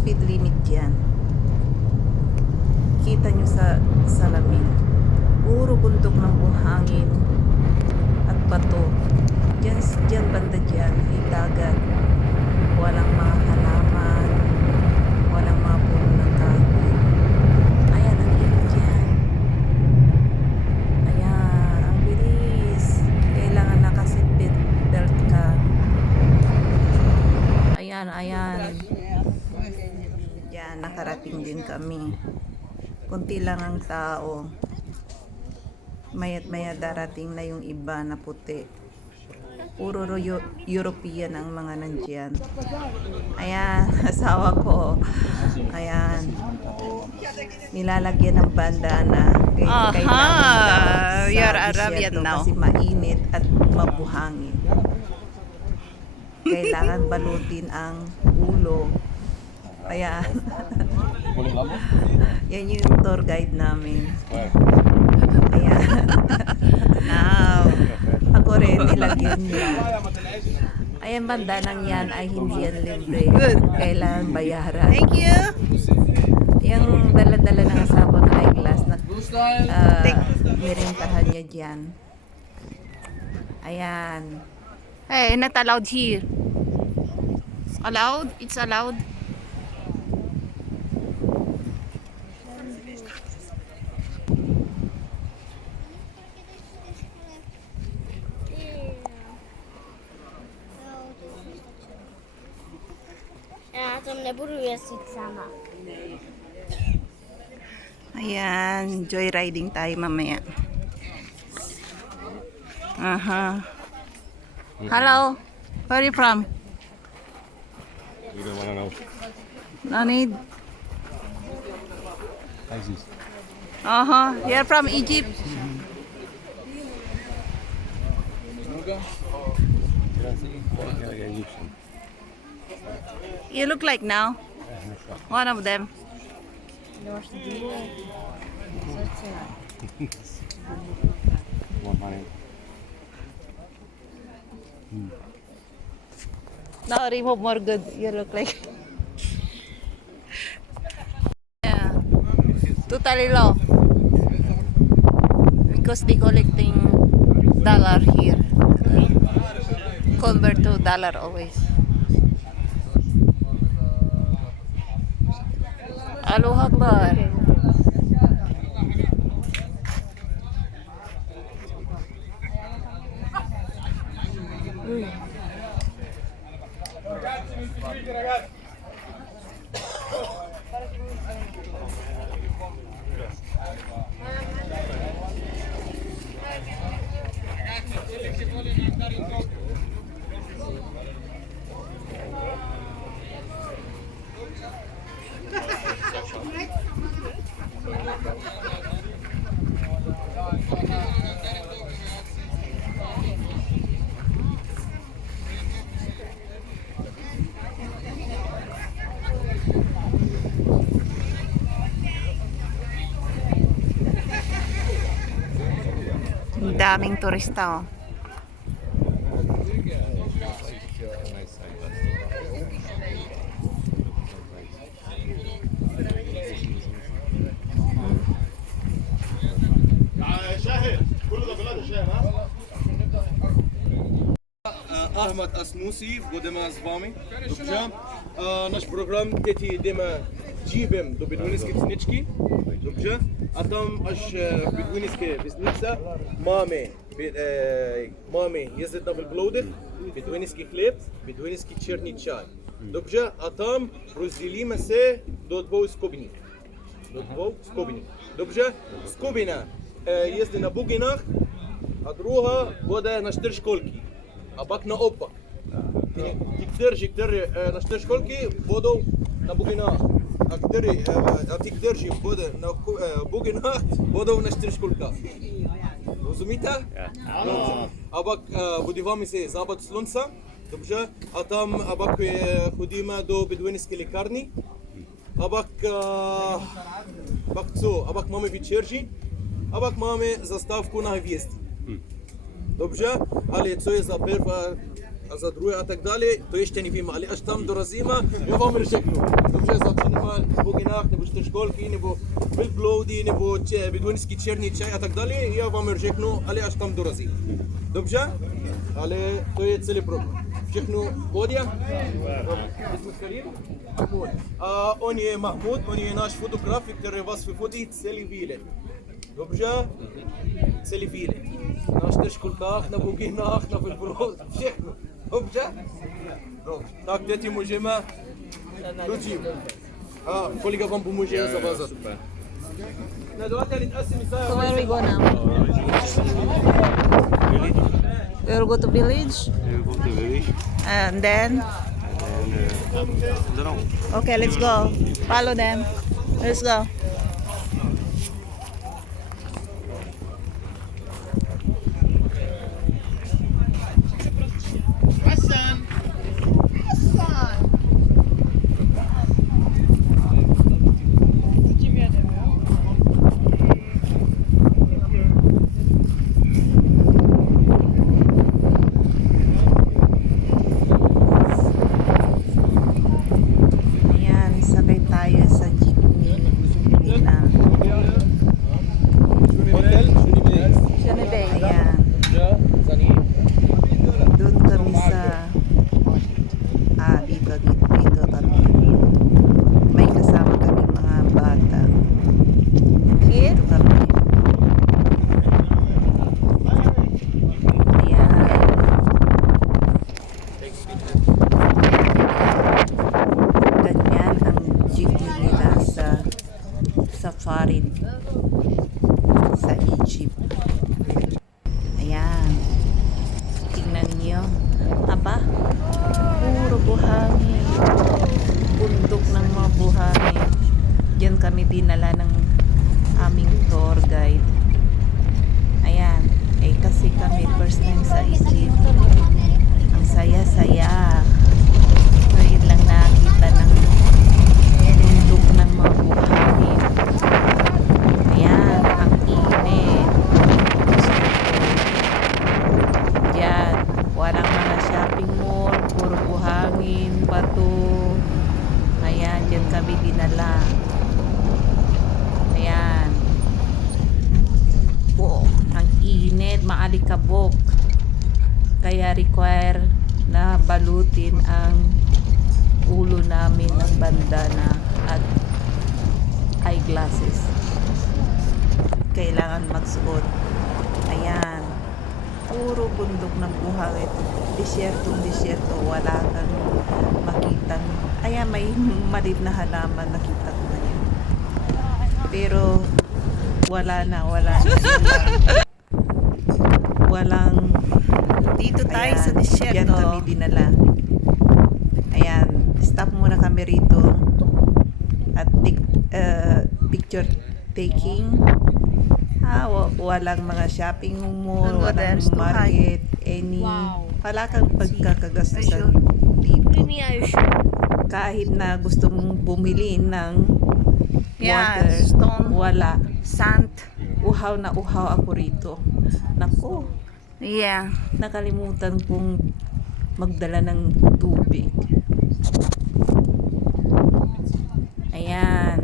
speed limit yan. Kita nyo sa salamin. Puro bundok ng buhangin at bato. Diyan banda dyan ay dagat. Walang mga halaman. Walang mga puno ng kahoy. Ayan, ang init dyan. Ayan, ang bilis. Kailangan naka-seatbelt belt ka. Ayan, ayan. Yan, nakarating din kami. Kunti lang ang tao. Maya't maya darating na yung iba na puti. Puro European ang mga nandyan. Ayan, asawa ko. Ayan. Nilalagyan ng bandana. Kailangan we are sa Arabian disyerto now. kasi mainit at mabuhangin. Kailangan balutin ang ulo. Ayan. Yan yung tour guide namin. Ayan. Now, Ako rin, nilagyan niya. Ayan, bandanang yan ay hindi yan libre. Good. Kailangan bayaran. thank you. Yung dala-dala ng asawa na eyeglass na nirintahan niya dyan. Ayan. Hey, not allowed here. Allowed? It's allowed. Ja tam nebudu jezdit sama. Ayan, joyriding tayo mamaya. Aha. Hello. Where are you from? You don't want to know. No need. ISIS. You're from Egypt. Egyptian. You look like now. One of them. Want money? No, remove more good. You look like. Yeah. Totally low. Because they collecting dollar here. Convert to dollar always. Allahu Akbar. Ang daming turista, oh. Ahmet Asmusi, budeme s vámi. Dobře. Náš program děti jdeme džíbem do beduínské vesničky. Dobře. A tam až v beduínské vesnice máme jezdit na velbloudech, beduínský chléb, beduínský černý čaj. Dobře. A tam rozdělíme se do dvou skupin. Dobře. Skupina jezdí na buginách a druhá bude na čtyřkolky. A pak naopak. Ті, ктері на чотиршколки будуть на бугінах, а ті, ктері будуть на бугінах, будуть на чотиршколках. Розумієте? Добре. А пак будіваємося запад сонця, добре? А там ходимо до бедуїнської лікарні, а пак маємо вечержі, а пак маємо заставку на в'їзд. Dobrze, ale co jest za a za druhé a tak dále, to ještě nevíme, ale až tam dorazíme, já vám řeknu. Dobře, začneme v Boginách, nebo čtyřkolky, nebo Bilbloudi, nebo beduinský černý čaj a tak dále, já vám řeknu, ale až tam dorazíme. Dobře? Ale to je celý problém. Všechno pohodě? A on je Mahmud, on je náš fotograf, který vás vyfotí celý výlet. Dobře? Celý výlet. Na čtyřkolkách, na Boginách, na Bilbloudích, všechno. Dobře? Dobře. Tak teď můžeme dočím. A kolega vám pomůže zavázat. Super. So where we go now? We will go to village You go to village and then and I don't know. okay, let's go. Follow them. Let's go. Ayan, sakay tayo sa jeepney nila. Hotel, Ayan. Doon kami sa dito kami. May kasama kami mga bata. Dito kami. Ayan. Ganyan ang jeepney nila sa safari sa Egypt. Ayan. Tingnan niyo. Aba, puro buhangin. Bundok ng mga buhangin. Diyan kami dinala ng aming tour guide. Ayan. Eh kasi kami first time sa Egypt. Ang saya-saya. Ngayon lang nakita ng bundok ng mga buhangin. Ayan. Ang init. Diyan. Walang mga shopping mall. Puro buhangin. Bato. Ayan. Diyan kami dinala. Ayan. Oh, ang init, maalikabok. Kaya require na balutin ang ulo namin ng bandana at eyeglasses. Kailangan magsuot. Ayan. Puro bundok ng buhangin. Disyerto. Wala kang makitang. Ayan, may maliit na halaman. Nakita ko na yun. Pero wala na sila. Walang Dito tayo ayan, sa Diyan disyerto. kami dinala. Ayan, stop muna kami rito at picture taking. Walang mga shopping mall, Don't go there, walang it's too high. market, wala kang pagkakagastusan dito. Mimi, are you sure? Kahit na gusto mong bumili ng Yeah, water, stone. wala. Sand. Uhaw na uhaw ako rito. Naku, Yeah. nakalimutan kong magdala ng tubig. Ayan.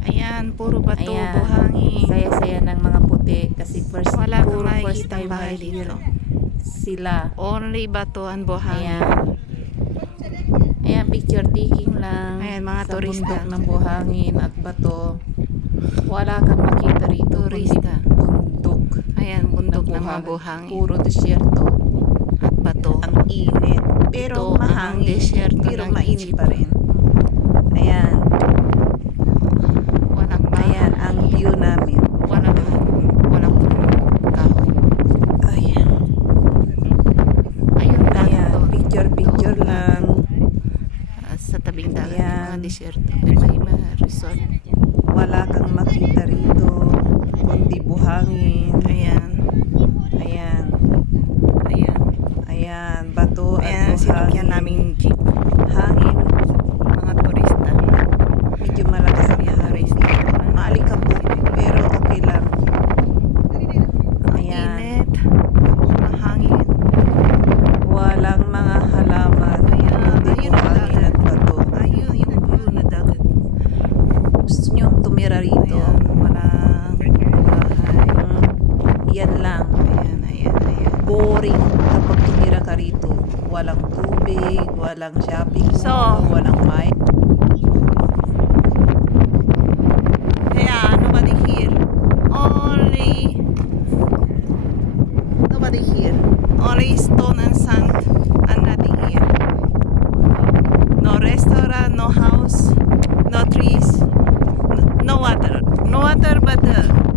Ayan, puro bato, Ayan. buhangin. Saya-saya ng mga puti kasi Wala kang puro first makikita time bahay here dito. sila. Only bato and buhangin. Ayan. Ayan, picture taking lang. Ayan, mga sa turista. bundok ng buhangin at bato. Wala kang makita rito. Turista. kundi Bundok. Ayan, bundok ng mga buhangin. Puro disyerto. At bato. Ang init. Pero Ito ang mahangin. disyerto Pero ng mainit Egypt. pa rin. Ayan. Walang bahay. Ayan ang view namin. Walang kahoy. Ayan. Ayun lang Ayan. ito. Picture lang. Sa tabing dagat, Ayan. mga disyerto. May mga resort. Wala kang makita rito. Kundi buhangin. Ayan. Ayan. Ayan. Ayan. Bato Ayan, at sinakyan buhangin. naming jeep. Hangin. Mga turista. Medyo malakas ang hangin. Maalikabok. Pero okay lang. Ayan. tubig, walang shopping So, mall, walang may. Yeah, nobody here. Nobody here. Only stone and sand and nothing here. No restaurant, no house, no trees, no water. No water, but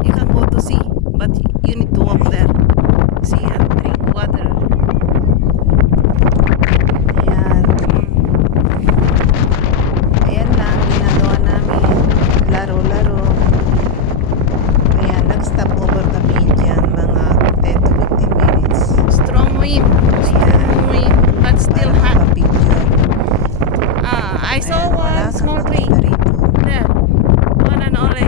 you can go to sea. But you need to walk there. See and drink water. Ayan. Ayan lang, ginagawa namin. Laro-laro. Ayan, nag-stop over kami dyan mga 10 to 15 minutes. Strong wind. Strong wind. But still Para hot. makapicture. I saw Ayan, wala one small kang tree. makita rito. There. One and only.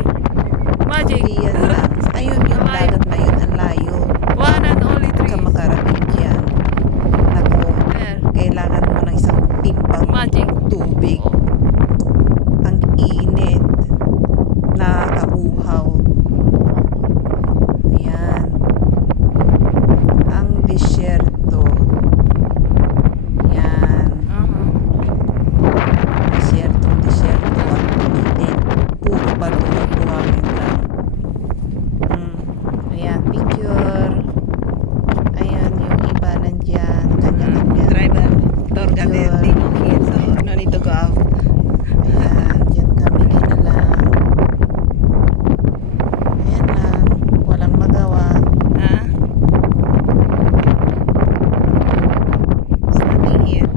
Magic. Hindi yan lang. Ayun yung dagat na yun, ang layo. One and only Ka tree. makarapit dyan. Naku, There. kailangan mo ng isang timpang Magic. tubig. Ang init. Nakakabuhaw. Ayan. Ang disyerto. Ayan. Disyerto. Ang init. Puro buhangin lang. Ayan, picture. Ayan, yung iba nandyan. Kanya-kanya. Driver. Tour guide. Picture. They know here, so no need to go out. Ayan, dyan kami na lang. Ayan lang. Walang magawa. Huh? There's nothing here.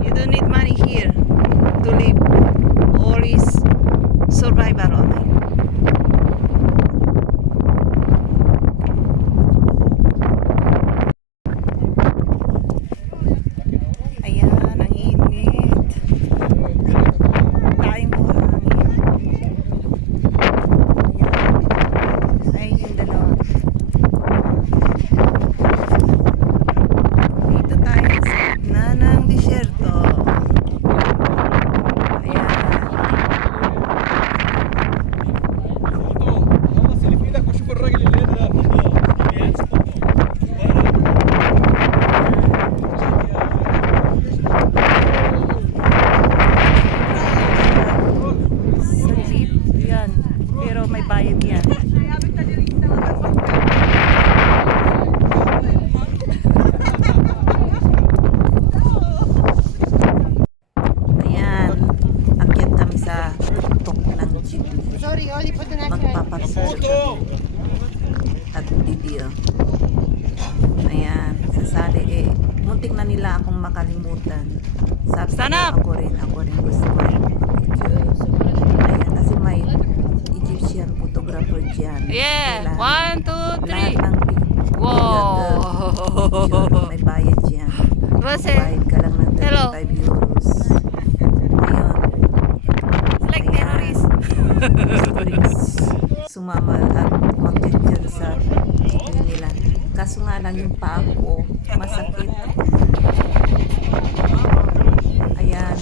You don't need money here to live. All is survival only. Ayan, ang init. Tayong buhangin. Ayan. Ay, yung dalawa. Dito tayo sa gitna ng disyerto. Ayan. خلص اللي في ايدك وشوف الراجل اللي هنا Sa jeep, yan. Pero may bayad yan. Ayan. Akyat kami sa tuktok ng jeep. Magpapapicture at video. Ayan. Sasali muntik na nila akong makalimutan. Sabi Stand ko, up! ako rin gusto ko rin magpapicture. Ayan. Kasi may Egyptian photographer dyan. Yeah, Kailangan 1, 2, 3. lahat ng Wow. picture, may bayad yan. Bose. Bayad ka lang ng 35 Hello. euros. Ayun. Like Ayan. terrorist. Gusto ko rin sumama at mag-picture sa video nila. Kaso nga lang yung paa ko masakit. Ayan.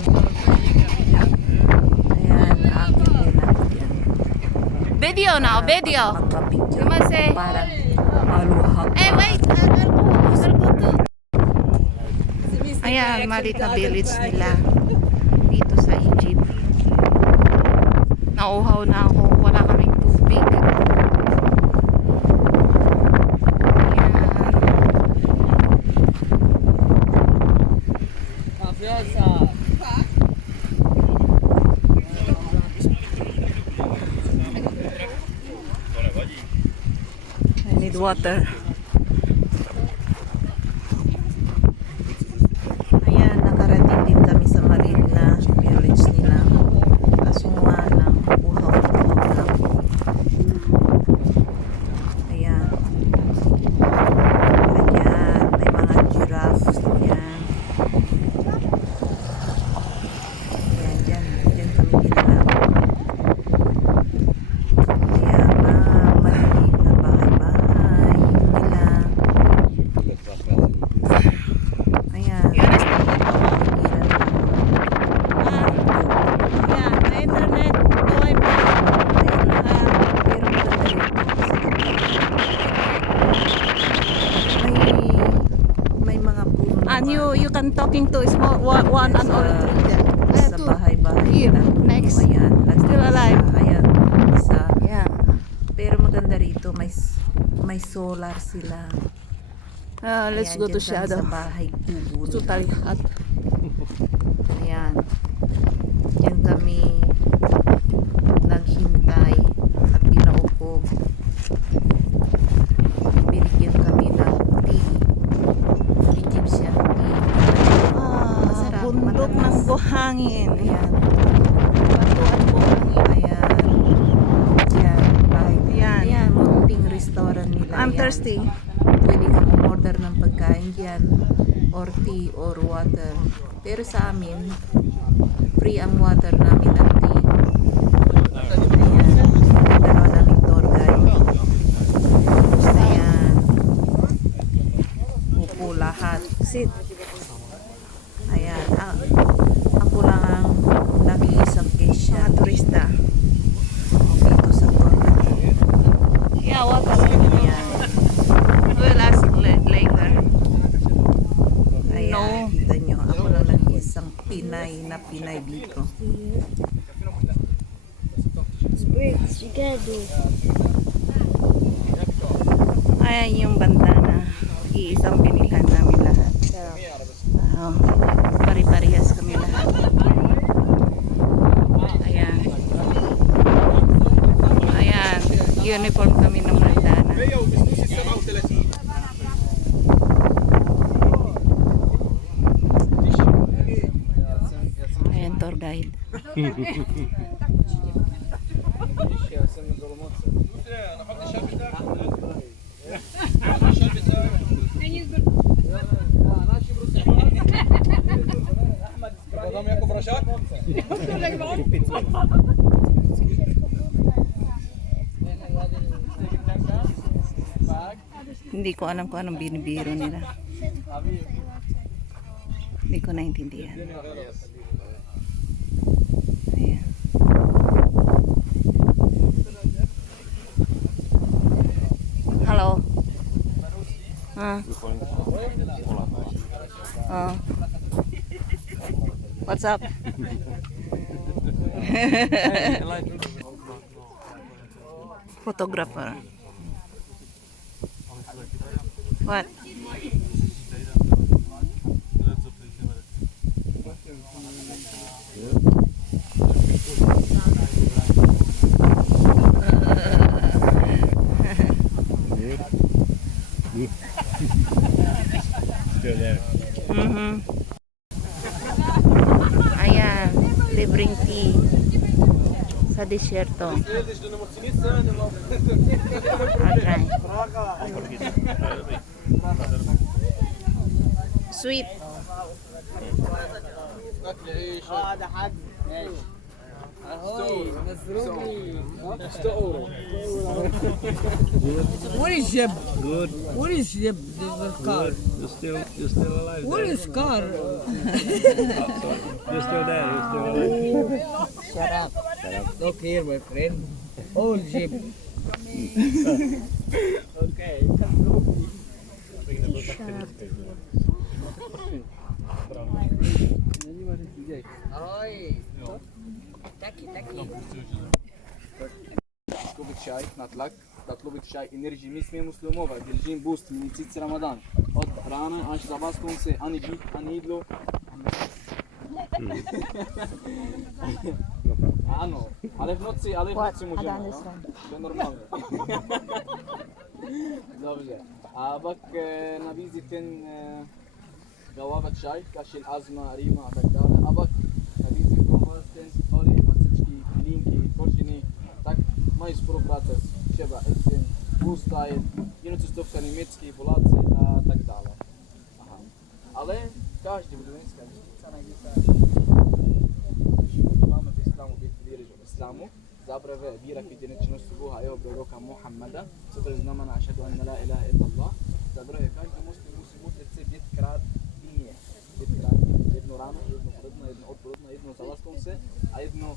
Ayan, aakit din ako dyan. Video now, video. Magpa-picture. You must say- Parang maluhag. Eh, wait. I'll go to. Ayan, malit na village nila. Dito sa Egypt. Nauhaw na ako. Wala kaming tubig. Ayan. I need water. Ayan, nakarating din kami sa maliit na village nila. Kaso nga lang, buhaw-buhaw lang. Ayan. Ayan, may mga giraffes. Ayan. Ayan, dyan kami ginala. Ayan, maliit na bahay-bahay. And you can talking to small one and all three there. sa bahay-bahay Here, nila. next. Ayan, Still alive. Ayan, isa. Yeah. Pero maganda rito, may solar sila. Let's Ayan, go to dyan kami shadow. sa bahay kubo Gusto nila. tayo hot. Ayan. Diyan kami naghintay at pinaupo. Binigyan kami ng tea. Egyptian tea. Masarap, Bundok ng matamis. buhangin. Ayan. Bato at buhangin. Ayan. Diyan. Bahay. Ayan. Ayan, munting restaurant nila. I'm Ayan. thirsty. Pwede kang umorder ng pagkain dyan. Or tea or water. Pero sa amin, free ang water namin at tea. Ayan. Dalawa naming tour guide. Ayan. Upo lahat. Sit. Ayan. Ako lang ang nag-iisang Asian Mga turista. dito sa tour na to. Yeah, water. Ayan. We'll ask later. Ayan. No. Kita nyo. Ako lang nag-iisang Pinay na Pinay dito. Bricks, you gotta do. Ayan yung bandana. Iisang binilhan namin lahat. Pari-parehas kami lahat. Ayan. Ayan. Uniform kami ng bandana. Ayan, tour guide. Hindi ko alam kung anong binibiro nila. Hindi ko naintindihan. Ayan. Hello. What's up? Photographer. What? Still there. Ayan, libreng tea sa disyerto. Okay. Sweet. What is Jeb? Good. What is Jeb? The car. You're still alive. What is car? You're still there. You're still alive. Shut up. Look here, my friend. Old Jeb. Okay. Ahoy. كوبك شاي نطلق تطلبك شاي انرجي ميسمي مسلموفا دلجين بوست من تيتس رمضان od rána až za vás konce ani být, ani jídlo. Ano, ale v noci můžeme, no? To je normálně. Dobře. A pak nabízí ten gawavat čaj, kašel azma, rýma a tak dále. A pak nabízí pro vás ten olej, masečky, linky, kožiny, tak mají spolupráce s třeba Epson, Bullstyle, jinou cestovka německý, Poláci a tak dále. Aha. Ale každý bude dneska máme v islámu být v islámu. Za prvé víra v jedinečnost Boha a jeho proroka Muhammada, co to znamená ašhadu an la ilaha illallah. Za druhé každý muslim musí modlit se 5krát denně. 5krát. Jedno ráno, jedno poledne, jedno odpoledne, jedno za Vaskonce a jedno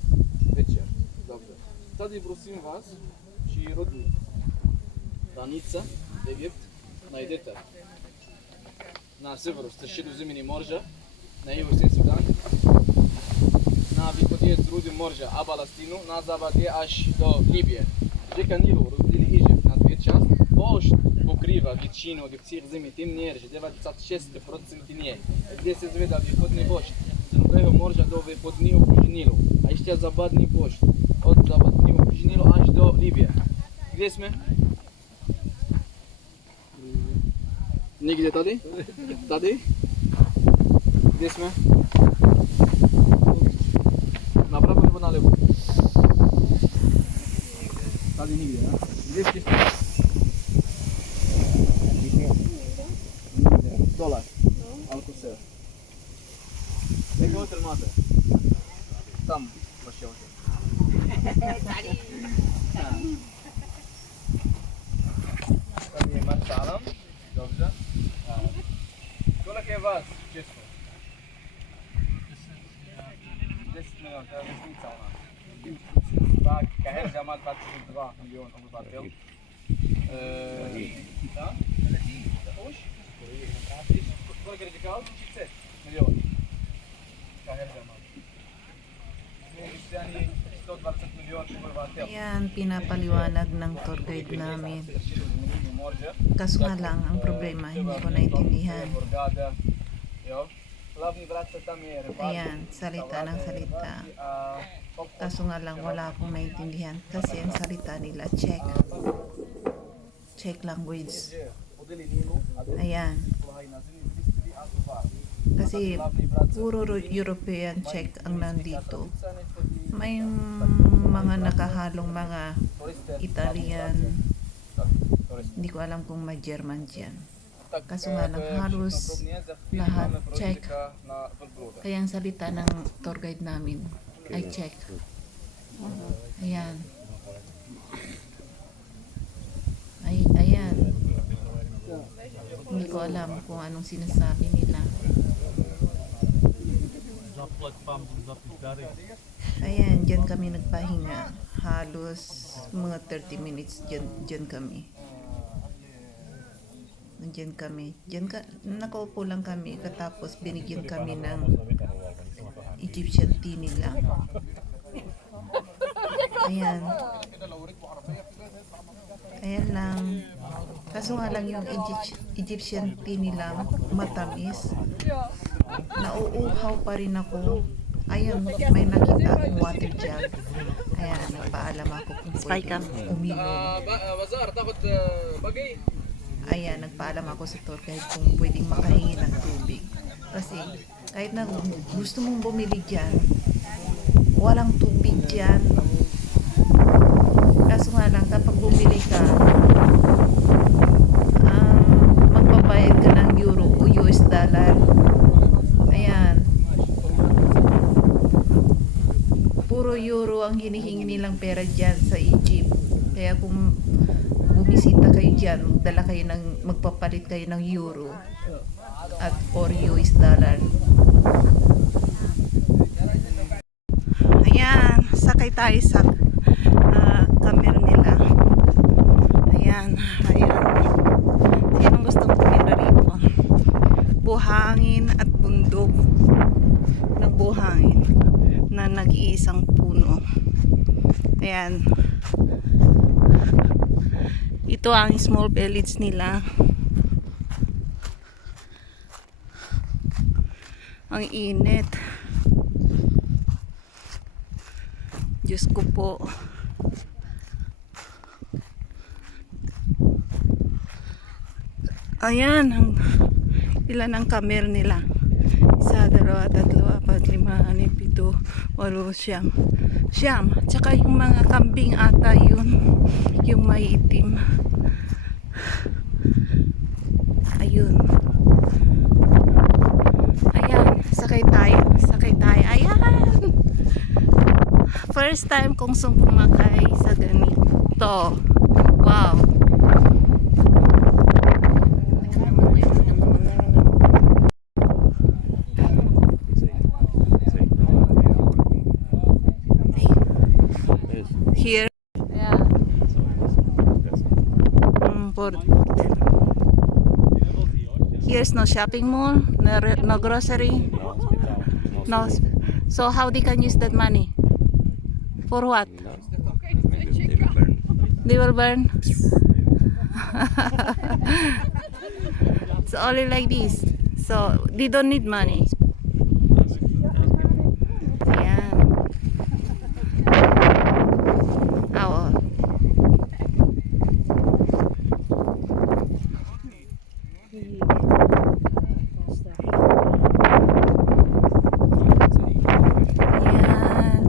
večer. Dobře. Tady prosím vás, přírodu Danica, Egypt, najdete na severu stršili uzimini morža, na jugu sin Sudan. Na východě z Rudy morža a Palestinu, na západě až do Libie. Řeka Nilu rozdělí Egypt na dvě části. Pošt pokrývá většinu egyptských zemí tím měr, že 96% něj. Zde se zvedá východní pošt z Rudého morža do východního břehu Nilu. A ještě západní pošt od západního břehu Nilu až do Libie. Kde jsme? Někde tady? Tady? Kde jsme? Napravo nebo nalevo? Tady nikde, ne? Kde jste? Dole. Alcocer. Jaký hotel máte? Tam vaše hotel. Tady je Marsalam. Dobře. Kolik je vás v Česku? 10 milionů, to je vesnica u nás. Tak, Kahel má 22 milionů obyvatel. Tam? Už? Kolik je říkal? 30 milionů. Kahel má. Kristiani 120 milionů obyvatel. Ayan, pinapaliwanag ng tour guide namin. Kaso nga lang, ang problema, hindi ko naintindihan. Ayan, salita ng salita. Kaso nga lang, wala akong naintindihan. Kasi ang salita nila, Czech. Czech language. Ayan. Kasi puro European Czech ang nandito. May mga nakahalong mga Italian. Hindi ko alam kung may German dyan. Kaso nga lang halos lahat Czech. Kaya ang salita ng tour guide namin ay Czech. Ayan. Ayan. Hindi ko alam kung anong sinasabi nila. Ayan, dyan kami nagpahinga. Halos mga 30 minutes dyan kami. Nandiyan kami. Nakaupo lang kami. Katapos binigyan kami ng Egyptian tea nila. Ayan. Ayan lang. Kaso nga lang yung Egyptian tea nila matamis. Nauuhaw pa rin ako. Ayun, may nakita akong water jug. Ayan, nagpaalam ako kung pwede uminom. Bazar, takot bagay. Ayan, nagpaalam ako sa tour guide kung pwedeng makahingi ng tubig. Kasi kahit na gusto mong bumili dyan, walang tubig dyan. Kaso nga lang, kapag bumili ka, magbabayad ka ng euro o US dollar. Ayan. Puro euro ang hinihingi nilang pera dyan sa Egypt. Kaya kung bumisita kayo dyan, magpapalit kayo ng euro at or US dollar. Ayan, sakay tayo sa camel nila. Ayan. Sinong gustong tumira rito? Buhangin at bundok ng buhangin na nag-iisang puno. Ayan. Ito ang small village nila. Ang init. Diyos ko po. Ayan, ilan ang camel nila. 1, 2, 3, 4, 5, 6, 7, 8, 9, 10. Siyam. Tsaka yung mga kambing ata yun. Yung may itim. Ayun. Ayan, sakay tayo. Ayan. First time kong sumakay sa ganito. Wow. Here. Yeah. Here's no shopping mall, no grocery. No. So how they can use that money? For what? They will burn. It's only like this. So they don't need money. Ayan. Oo. Ayan.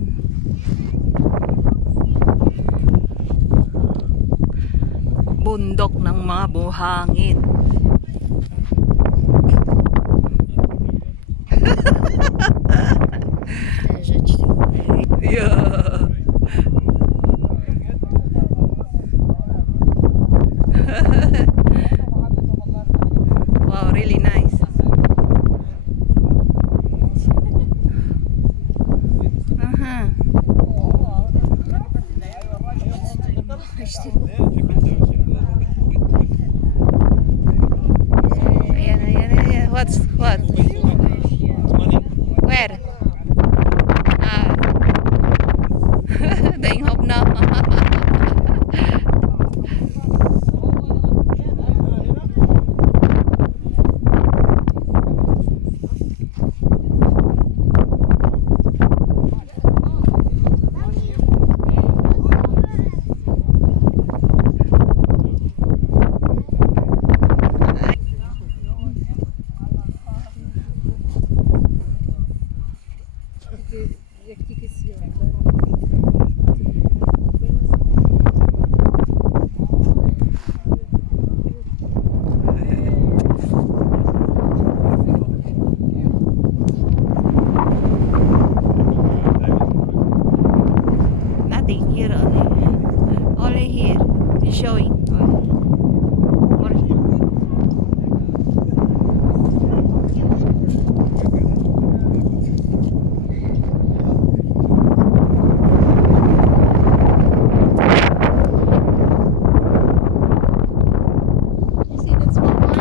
Bundok ng mga buhangin. Yeah. Wow, really nice. Ayan, ayan, ayan. What? Where? Ah. Daing hop na. Nothing here only here. It's showing. See that small one?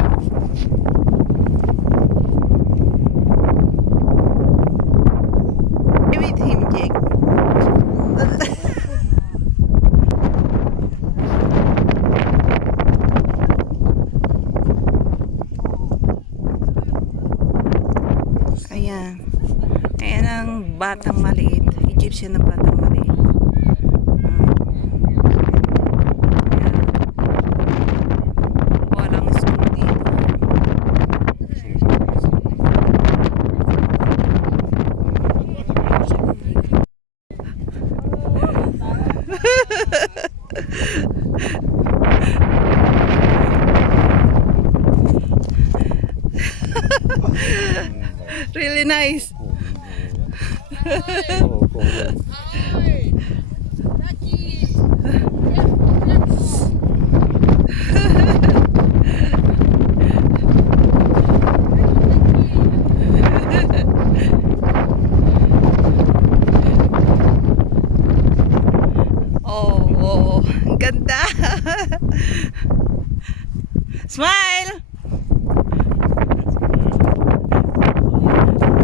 Play with him, Jake. Ayan. Ayan ang batang maliit. Egyptian na batang maliit. Walang school dito. Really nice. Oh, ang ganda. Smile.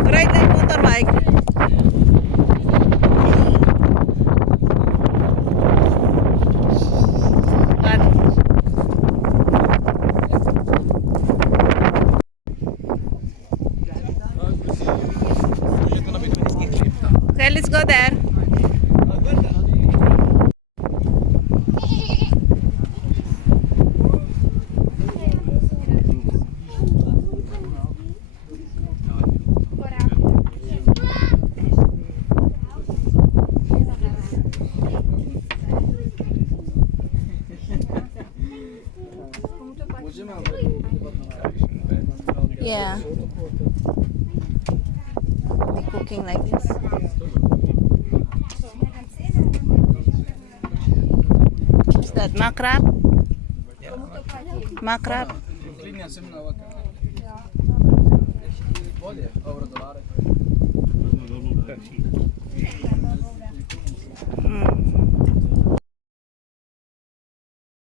Ride na yung motorbike. Okay, let's go there. Yeah. Cooking like this. What's that? Makrab? Makrab? Linja semna ovaka. Bolje, euro dolare.